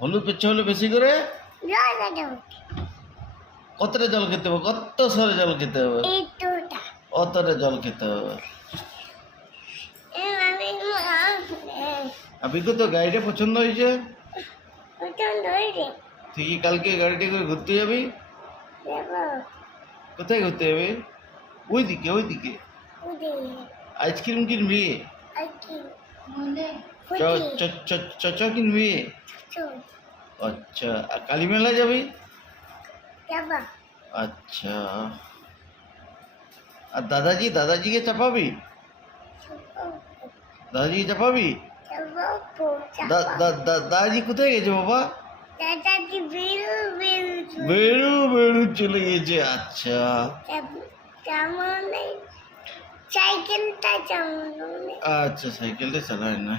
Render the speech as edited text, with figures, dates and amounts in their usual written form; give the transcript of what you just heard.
হলুদ পেচ্ছা হলে বেশি করে কতটা জল খেতে হবে, কত সরে জল খেতে হবে, অতটা জল খেতে হবে। আবিকে তো গাড়িটা পছন্দ হয়েছে, তুই কি কালকে গাড়িটা করে ঘুরতে যাবি? কোথায় ঘুরতে যাবি? ওইদিকে ওইদিকে আইসক্রিম কিনবি, চ কিনবি? আচ্ছা, আর কালী মেলা যাবি? আচ্ছা, আর দাদাজিকে চাপাবি? দাদাজিকে চাপাবি? দাদাজি কোথায় গেছে বাবা? বেরু বেরু চলে গেছে। আচ্ছা, আচ্ছা, সাইকেলটা চালায় না।